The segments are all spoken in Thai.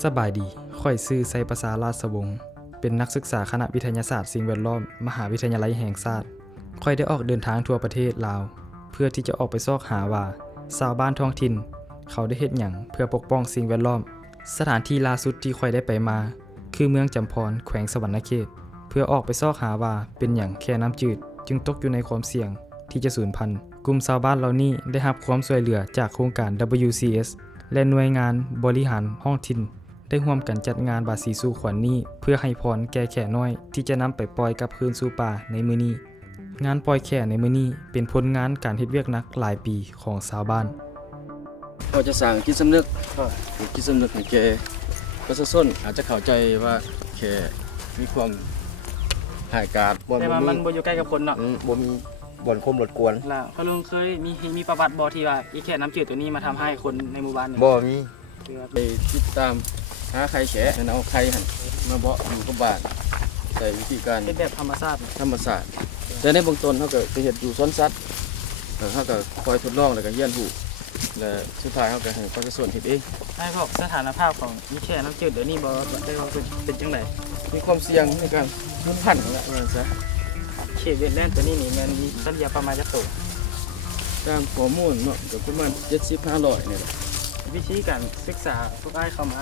สบายดีข้อยชื่อไสประสาราชวงศ์เป็นนักศึกษาคณะวิทยาศาสตร์สิ่งแวดล้อมมหาวิทยาลัยแห่งชาติข้อยได้ออกเดินทางทั่วประเทศลาวเพื่อที่จะออกไปซอกหาว่าชาวบ้านท้องถิ่นเขาได้เฮ็ดหยังเพื่อปกป้องสิ่งแวดล้อมสถานที่ล่าสุดที่ข้อยได้ไปมาคือเมืองจำพรแขวงสวรรณเขตเพื่อออกไปซอกหาว่าเป็นหยังแค่น้ำจืดจึงตกอยู่ในความเสี่ยงที่จะสูญพันธุ์กลุ่มชาวบ้านเหล่านี้ได้รับความช่วยเหลือจากโครงการ WCS และหน่วยงานบริหารท้องถิ่นได้ร่วมกันจัดงานบาสีสู่ขวัญนี้เพื่อให้พรแก่แขน้อยที่จะนำไปปล่อยกลับคืนสู่ป่าในมื้อนี้งานปล่อยแขในมื้อนี้เป็นผลงานการเฮ็ดเวียกหนักหลายปีของชาวบ้านก็จะสร้างจิตสำนึกจิตสำนึกให้แก่ประชาชนอาจจะเข้าใจว่าแค่มีความหายกาด แต่ว่ามันบ่อยู่ใกล้กับคนเนาะบ่มีบ่อนคมรถกวนล่ะพ่อลุงเคยมีประวัติบ่ที่ว่าอีแค่น้ำจืดตัวนี้มาทำให้คนในหมู่บ้านบ่มีไปติดตามหาไข่แฉะเอาไข่หั่นมาเบาะอยู่กับบ้านใส่วิธีการเป็นแบบธรรมชาติแต่ในเบื้องต้นเฮาก็ไปเฮ็ดอยู่สวนสัตว์เฮาก็คอยทดลองแล้วก็เรียนรู้และสุดท้ายเฮาก็ให้ประชาชนเฮ็ดเองให้พวกสถานภาพของอีแค่น้ำจืดเดี๋ยวนี้บ่ได้ว่าเป็นจังได๋มีความเสี่ยงในการสูญพันธุ์แล้วว่าซะเขตเวียดแลนด์ตัวนี้นี่มันมีสัญญาประมาณจักโตตามข้อมูลเนาะก็ประมาณ70-500นี่แหละวิธีการศึกษาพวกอ้ายเข้ามา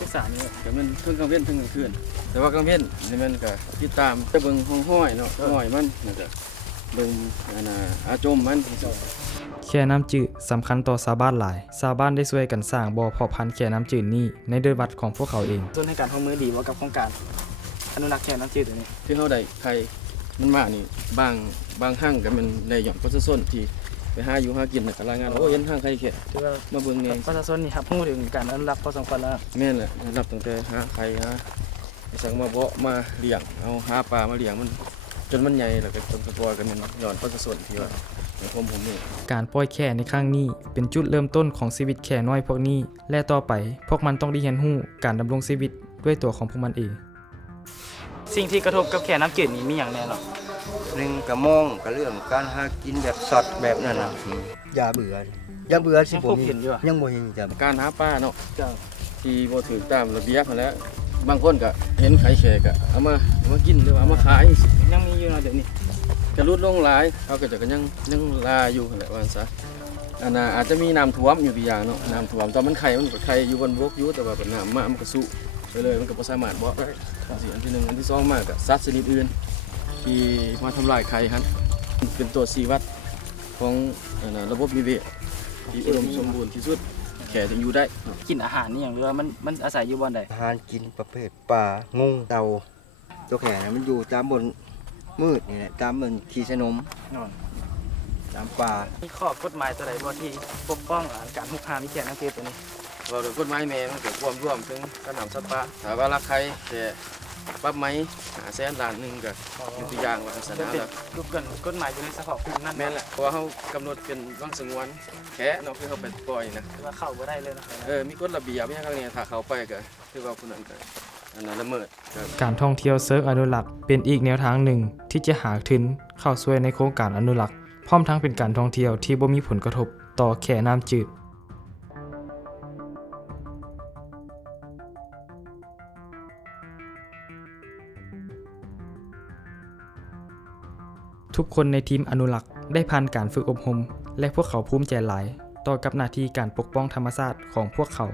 ศึกษานี่ก็มันเพิ่งกลางเว้นเพิ่งกลางคืนแต่ว่ากลางเว้นนี่มันก็ติดตามไปเบิ่งห้อยเนาะห้อยมันแล้วก็เบิ่งอาจมมันแค่น้ำจืดสำคัญต่อชาวบ้านหลายชาวบ้านได้ช่วยกันสร้างบ่อเพาะพันธุ์แค่น้ำจืดนี้ในเดือนวัดของพวกเขาเองส่วนให้การร่วมมือดีว่ากับโครงการอนุรักษ์แค่น้ำจืดตัวนี้ที่เฮาได้ไข่มันมานี่บางห้างก็มันได้หย่อนประชาชนที่ไปหาอยู่หากินน่ะก็รายงานโอ้เห็นห้างไข่แค่มาเบิ่งนี่ประชาชนนี่ครับรู้ถึงการอนุรักษ์พอสมควรแล้วแม่นแหละรับตั้งแต่หาไข่หาสั่งมาเบาะมาเลี้ยงเอาหาปลามาเลี้ยงมันจนมันใหญ่แล้วก็จนกระตัวกันมันหย่อนประชาชนที่ว่าผมนี่การปล่อยแค่ในครั้งนี้เป็นจุดเริ่มต้นของชีวิตแค่น้อยพวกนี้และต่อไปพวกมันต้องได้เรียนรู้การดำรงชีวิตด้วยตัวของพวกมันเองสิ่งที่กระทบกับแค่น้ำจืดนี่มีอย่างแน่เนาะ1ก็มองก็เรื่องการหากินแบบสดแบบนั้นน่ะอย่าเบื่อสิบ่มียังบ่เห็นจ้ะการหาปลาเนาะที่บ่ถูกตามระเบียบแล้วบางคนก็เห็นไข่แขกก็เอามากินหรือว่าเอามาขายยังมีอยู่เนาะเดี๋ยวนี้จะลดลงหลายเขาก็จะยังลาอยู่แหละว่าซะอาจจะมีน้ำท่วมอยู่พี่อย่างเนาะน้ำท่วมตอนมันไข่มันก็ไข่อยู่บนบกอยู่แต่ว่าน้ำมามันก็สุไปเลยมันก็บ่สามารถบ่ได้อันที่1อันที่2มากก็สัตว์ชนิดอื่นที่มาทำลายไข่ฮั่นเป็นตัวชี้วัดของระบบนิเวศที่อุดมสมบูรณ์ที่สุดแค่จะอยู่ได้กินอาหารนี่อย่างหรือว่ามันอาศัยอยู่บ่อนใดอาหารกินประเภทปลางูเต่าตัวแข็มันอยู่ตามบนมืดนี่แหละตามเหมือนขี้ชะนมตามป่ามีข้อกฎหมายตัวใดบ่ที่ปกป้องการหุบหามีแค่น้ำจืดตัวนี้ว่าโดยกฎหมายแม่มันก็ร่วมถึงการนำสัตว์ป่าถ้าว่ารักใครแต่ปรับไหม500,000 ล้านนึงก็อยู่ตัวอย่างว่าสันนะแล้วรูปกันกฎหมายอยู่ในเฉพาะพื้นนั้นแม่นแหละเพราะว่าเฮากำหนดเป็นวังสงวนแค่เนาะคือเฮาไปปล่อยนะว่าเข้าบ่ได้เลยนะมีกฎระเบียบอย่างนี้ถ้าเข้าไปก็คือว่าผู้นั้นก็ละเมิดการท่องเที่ยวเซิร์ฟอนุรักษ์เป็นอีกแนวทางหนึ่งที่จะหาทุนเข้าช่วยในโครงการอนุรักษ์พร้อมทั้งเป็นการท่องเที่ยวที่บ่มีผลกระทบต่อแค่น้ำจืดทุกคนในทีมอนุรักษ์ได้ผ่านการฝึกอบรมและพวกเขาภูมิใจหลายต่อกับหน้าที่การปกป้องธรรมชาติของพวกเขา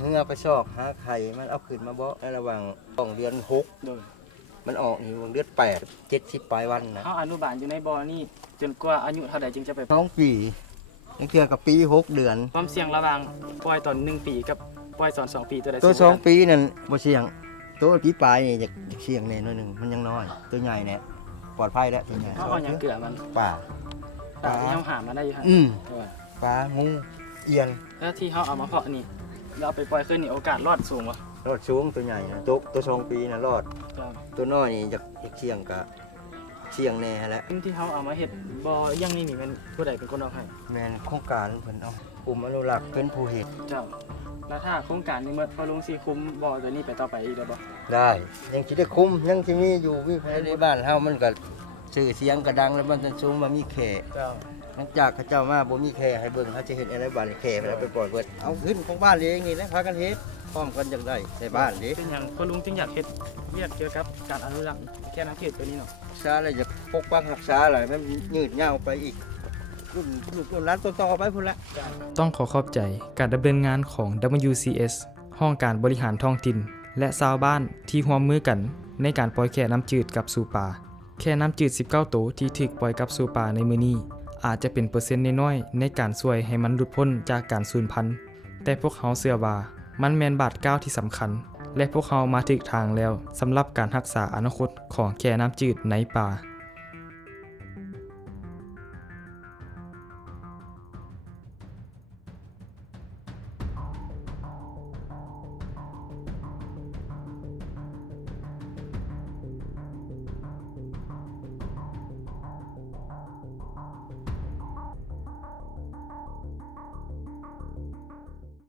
เฮือไปซอกหาไข่มันเอาขึ้นมาบ่ในระหว่าง2เดือน6มันออกนี่เดือน8 70ปลายวันนะเฮาอนุบาลอยู่ในบ่อนี่จนกว่าอายุเท่าใดจึงจะไป2 ปีจังเทื่อกับปี6เดือนความเสี่ยงระหว่างปล่อยตอน1ปีกับปล่อยตอน2ปีตัวใดตัว2ปีนั่นบ่เสี่ยงตัวปีปลายนี่อยากเสี่ยงแน่น้อยนึงมันยังน้อยตัวใหญ่แน่ปลอดภัยแล้วตัวใหญ่เฮาเอาหยังเกลือมันปลาที่เฮาหามาได้อยู่หั่นปลางูเอียนแล้วที่เฮาเอามาเพาะนี่เราไปปล่อยขึ้นนี่โอกาสรอดสูงบ่รอดสูงตัวใหญ่นะตัว2ปีน่ะรอดตัวน้อยนี่อยากเสี่ยงก็เสี่ยงแน่แหละที่เฮาเอามาเฮ็ดบ่อย่างนี้นี่มันผู้ใดเป็นคนเอาให้แม่นโครงการเพิ่นเอากลุ่มอนุรักษ์เป็นผู้เฮ็ดเจ้าแล้วถ้าโครงการนี้หมดพอลงสิคุมบ่อตัวนี้ไปต่อไปอีกได้บ่ได้ยังสิได้คุมยังสิมีอยู่มีภายในบ้านเฮามันก็ชื่อเสียงก็ดังแล้วมันสูงมามีแขก หลังจากเขาเจ้ามาบ่มีแค่ให้เบิ่งเขาจะเฮ็ดอะไรบ้านแค่แล้วไปปล่อยเบิดเอาขึ้นของบ้านเองนี่แหละพากันเฮ็ดพร้อมกันจังได้ในบ้านนี้ เป็นอย่างพ่อลุงจึงอยากเฮ็ดเวียกเกี่ยวกับการอนุรักษ์แค่น้ำจืดตัวนี้เนาะ รักษาแล้วจะปกปักรักษาอะไรมันยืดยาวไปอีกรุ่นร้านต่อๆไปพุ่นละ ต้องขอบใจการดำเนินงานของ WCS ห้องการบริหารท้องถิ่นและชาวบ้านที่ร่วมมือกันในการปล่อยแค่น้ำจืดกลับสู่ป่าแค่น้ำจืด19ตัวที่ถูกปล่อยกลับสู่ป่าในมื้อนี้อาจจะเป็นเปอร์เซ็นต์น้อยๆในการช่วยให้มันหลุดพ้นจากการสูญพันธุ์แต่พวกเขาเชื่อว่ามันแม่นบาดก้าวที่สำคัญและพวกเขามาถึงทางแล้วสำหรับการรักษาอนาคตของแค่น้ำจืดในป่า